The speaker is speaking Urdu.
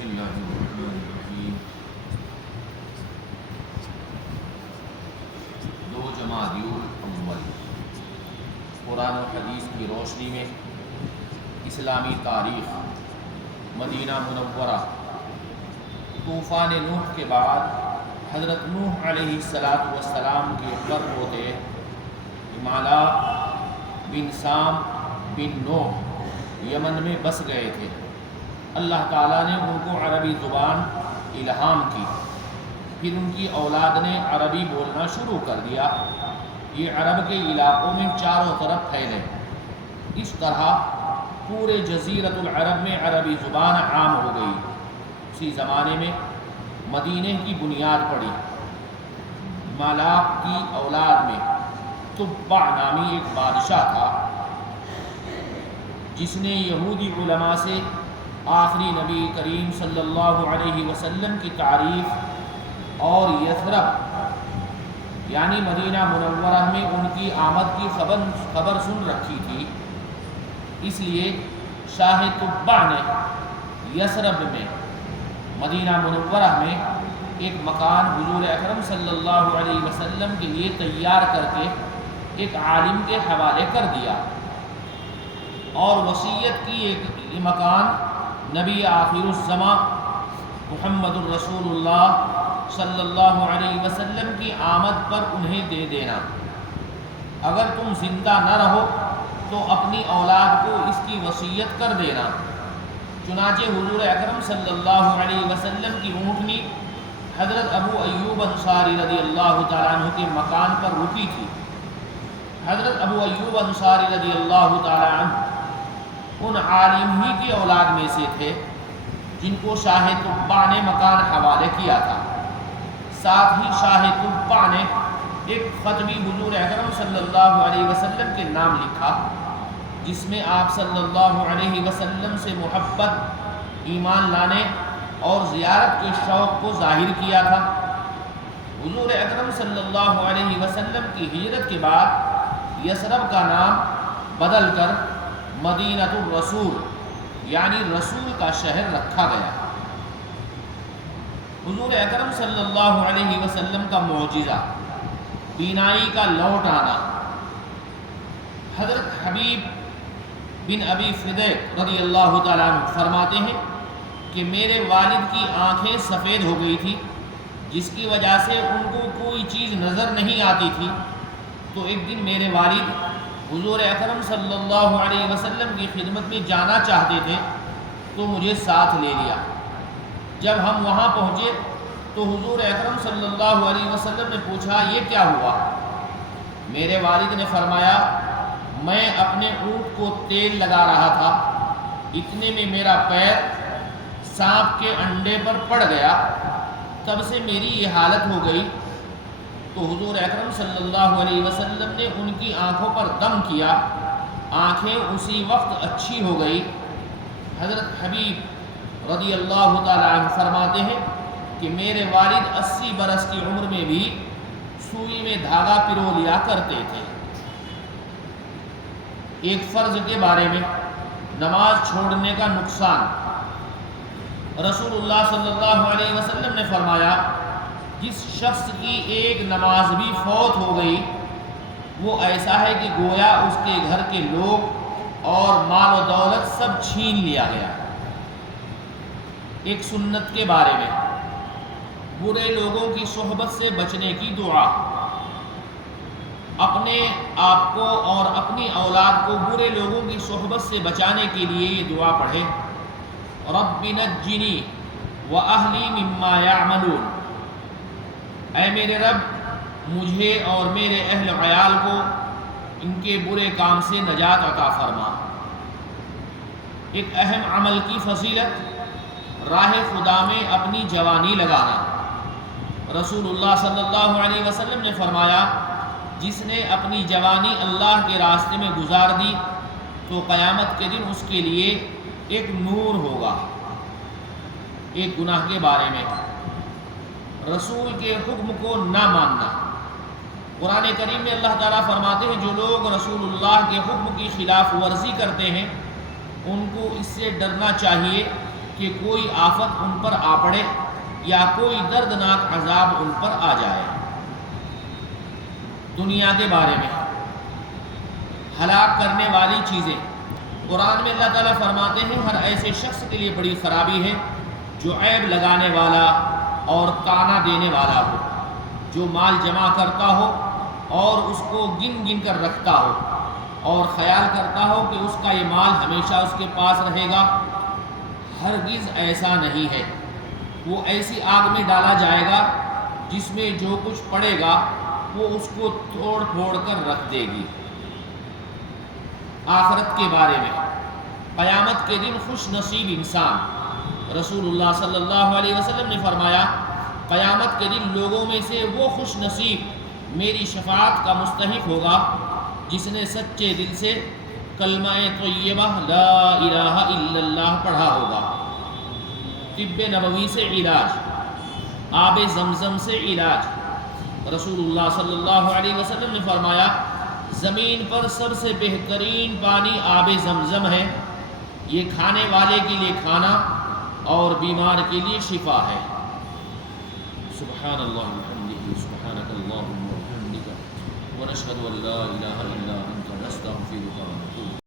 بسم اللہ الرحمن الرحیم۔ 2 جمادی الاول قرآن و حدیث کی روشنی میں اسلامی تاریخ مدینہ منورہ طوفان نوح کے بعد حضرت نوح علیہ السلام کے پر ہوتے مالا بن سام بن نوح یمن میں بس گئے تھے۔ اللہ تعالیٰ نے ان کو عربی زبان الہام کی، پھر ان کی اولاد نے عربی بولنا شروع کر دیا۔ یہ عرب کے علاقوں میں چاروں طرف پھیلے۔ اس طرح پورے جزیرۃ العرب میں عربی زبان عام ہو گئی۔ اسی زمانے میں مدینے کی بنیاد پڑی۔ مالاک کی اولاد میں تبع نامی ایک بادشاہ تھا، جس نے یہودی علماء سے آخری نبی کریم صلی اللہ علیہ وسلم کی تعریف اور یثرب یعنی مدینہ منورہ میں ان کی آمد کی خبر سن رکھی تھی۔ اس لیے شاہ تبع نے یثرب میں مدینہ منورہ میں ایک مکان حضور اکرم صلی اللہ علیہ وسلم کے لیے تیار کر کے ایک عالم کے حوالے کر دیا اور وصیت کی ایک مکان نبی آخر الزماں محمد الرسول اللہ صلی اللہ علیہ وسلم کی آمد پر انہیں دے دینا۔ اگر تم زندہ نہ رہو تو اپنی اولاد کو اس کی وصیت کر دینا۔ چنانچہ حضور اکرم صلی اللہ علیہ وسلم کی اونٹنی حضرت ابو ایوب انصاری رضی اللہ تعالیٰ عنہ کے مکان پر رکی تھی۔ حضرت ابو ایوب انصاری رضی اللہ تعالیٰ عنہ ان عالم ہی کی اولاد میں سے تھے جن کو شاہ تبع نے مکان حوالے کیا تھا۔ ساتھ ہی شاہ تبع نے ایک خط بھی حضور اکرم صلی اللہ علیہ وسلم کے نام لکھا، جس میں آپ صلی اللہ علیہ وسلم سے محبت، ایمان لانے اور زیارت کے شوق کو ظاہر کیا تھا۔ حضور اکرم صلی اللہ علیہ وسلم کی ہجرت کے بعد یثرب کا نام بدل کر مدینہ الرسول یعنی رسول کا شہر رکھا گیا۔ حضور اکرم صلی اللہ علیہ وسلم کا معجزہ، بینائی کا لوٹ آنا۔ حضرت حبیب بن ابی فدیک رضی اللہ تعالیٰ عنہ فرماتے ہیں کہ میرے والد کی آنکھیں سفید ہو گئی تھی، جس کی وجہ سے ان کو کوئی چیز نظر نہیں آتی تھی۔ تو ایک دن میرے والد حضور اکرم صلی اللہ علیہ وسلم کی خدمت میں جانا چاہتے تھے تو مجھے ساتھ لے لیا۔ جب ہم وہاں پہنچے تو حضور اکرم صلی اللہ علیہ وسلم نے پوچھا، یہ کیا ہوا؟ میرے والد نے فرمایا، میں اپنے اونٹ کو تیل لگا رہا تھا، اتنے میں میرا پیر سانپ کے انڈے پر پڑ گیا، تب سے میری یہ حالت ہو گئی۔ تو حضور اکرم صلی اللہ علیہ وسلم نے ان کی آنکھوں پر دم کیا، آنکھیں اسی وقت اچھی ہو گئی۔ حضرت حبیب رضی اللہ تعالیٰ عنہ فرماتے ہیں کہ میرے والد 80 برس کی عمر میں بھی سوئی میں دھاگا پرو لیا کرتے تھے۔ ایک فرض کے بارے میں، نماز چھوڑنے کا نقصان۔ رسول اللہ صلی اللہ علیہ وسلم نے فرمایا، جس شخص کی ایک نماز بھی فوت ہو گئی وہ ایسا ہے کہ گویا اس کے گھر کے لوگ اور مال و دولت سب چھین لیا گیا۔ ایک سنت کے بارے میں، برے لوگوں کی صحبت سے بچنے کی دعا۔ اپنے آپ کو اور اپنی اولاد کو برے لوگوں کی صحبت سے بچانے کے لیے یہ دعا پڑھے، رب نجنی واہلی مما یعملون، اے میرے رب مجھے اور میرے اہل عیال کو ان کے برے کام سے نجات عطا فرما۔ ایک اہم عمل کی فضیلت، راہ خدا میں اپنی جوانی لگانا۔ رسول اللہ صلی اللہ علیہ وسلم نے فرمایا، جس نے اپنی جوانی اللہ کے راستے میں گزار دی تو قیامت کے دن اس کے لیے ایک نور ہوگا۔ ایک گناہ کے بارے میں، رسول کے حکم کو نہ ماننا۔ قرآن کریم میں اللہ تعالیٰ فرماتے ہیں، جو لوگ رسول اللہ کے حکم کی خلاف ورزی کرتے ہیں ان کو اس سے ڈرنا چاہیے کہ کوئی آفت ان پر آ پڑے یا کوئی دردناک عذاب ان پر آ جائے۔ دنیا کے بارے میں ہلاک کرنے والی چیزیں، قرآن میں اللہ تعالیٰ فرماتے ہیں ہر ایسے شخص کے لیے بڑی خرابی ہے جو عیب لگانے والا اور طعنہ دینے والا ہو، جو مال جمع کرتا ہو اور اس کو گن گن کر رکھتا ہو اور خیال کرتا ہو کہ اس کا یہ مال ہمیشہ اس کے پاس رہے گا۔ ہرگز ایسا نہیں ہے، وہ ایسی آگ میں ڈالا جائے گا جس میں جو کچھ پڑے گا وہ اس کو توڑ پھوڑ کر رکھ دے گی۔ آخرت کے بارے میں، قیامت کے دن خوش نصیب انسان، رسول اللہ صلی اللہ علیہ وسلم نے فرمایا قیامت کے دن لوگوں میں سے وہ خوش نصیب میری شفاعت کا مستحق ہوگا جس نے سچے دل سے کلمہ طیبہ لا الہ الا اللہ پڑھا ہوگا۔ طب نبوی سے علاج، آب زمزم سے علاج، رسول اللہ صلی اللہ علیہ وسلم نے فرمایا زمین پر سب سے بہترین پانی آب زمزم ہے، یہ کھانے والے کے لیے کھانا اور بیمار کے لیے شفا ہے۔ سبحان اللہ وبحمدہ، سبحانک اللہم وبحمدک، ونشہد ان لا الہ الا انت، نستغفرک ونتوب